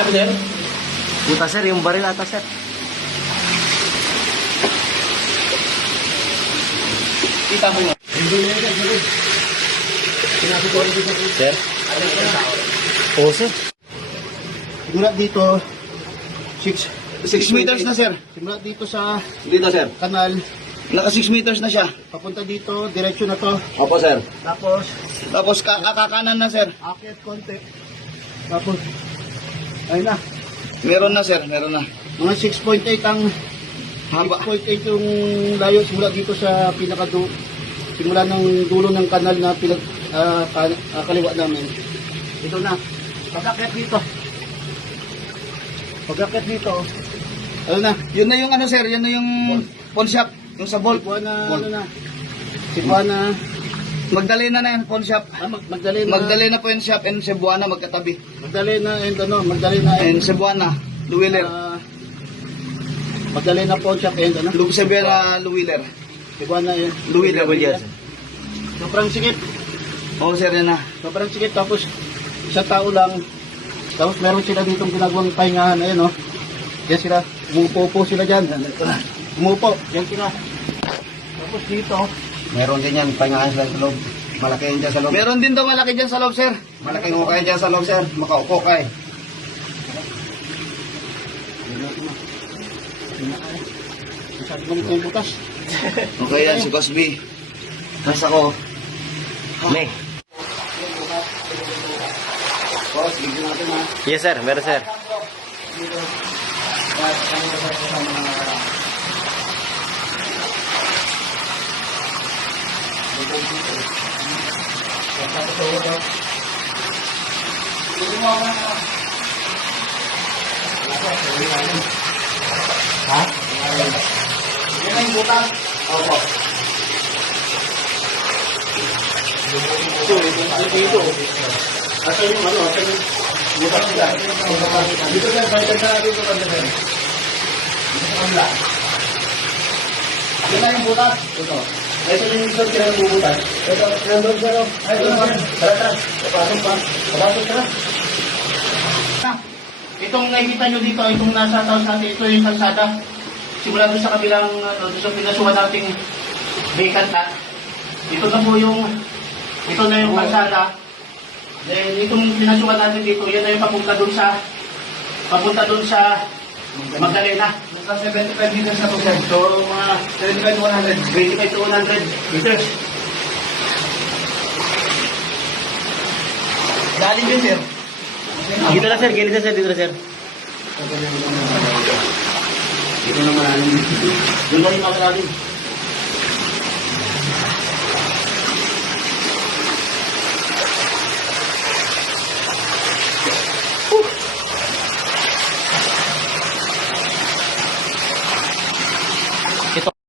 Ano, sir? Puta sir, yung baril ata sir. Kita mo yun. Sir? Oo sir. Simula dito, 6 meters na sir. Simula dito sa Dito, sir. kanal, Naka 6 meters na siya. papunta dito, diretso na to. Opo, sir. Tapos kakakanan na sir. Akit konti. Tapos, ayun na. Meron na, sir. Meron na. Mga 6.8 ang Haba. 6.8 yung layo simula dito sa simula ng dulo ng kanal na kaliwa namin. Ito na. Pag-akit dito. Ano na? Yun na yung ano, sir. Yun na yung pawn shop. Yung sa Bolt. Cebuana. Magdalena na yan, pawn shop. Magdalena. Magdalena pawn shop and Cebuana magkatabi. Magdalena And Cebuana, Luwiller. Magdalena po siya and Cebuana, Luwiller. Cebuana and Luwiller. sobrang sikip. Oo, sir, yan na. Sobrang sikip. Tapos isang tao lang. Tapos meron sila ditong ginagawang pahingahan. Ayan o. Yan sila. Umupo sila dyan. Umupo. Yan sila. Tapos dito. Meron din yan, pahingaan sa loob. Malaki yan dyan sa loob. Meron din daw malaki dyan sa loob, sir. Malaking hukay dyan sa loob sir. Makaupo ka eh. Masyado mo nito yung butas. Okay yan, si Cosby. Tapos ako. May. Boss, bigyan natin ha. Yes sir, meron sir. Ha? Yan ang butas. Opo. Dito. Asa yung ano? Asa yung butas nila? Dito sir, balikan sa natin ito kanda sir. Yan na yung butas. Ito. Ito yung isang pinagbubutas. Ito, nandun sir. Ito naman. Tara. Papasok pa. Tara. Itong nakikita nyo dito, itong nasa taos natin, ito yung kalsada. Simula doon sa kabilang, doon sa pinasukan nating vacant lot. Ito na po yung, ito na yung kalsada. Then itong pinasukan natin dito, yan na yung papunta doon sa Magdalena. Nasa 75 meters na po, sir. So, mga 25 to 100 meters. Galing din, sir. Dito na sir, gilid na sir, dito na sir. Ito naman, doon na yung makalalim.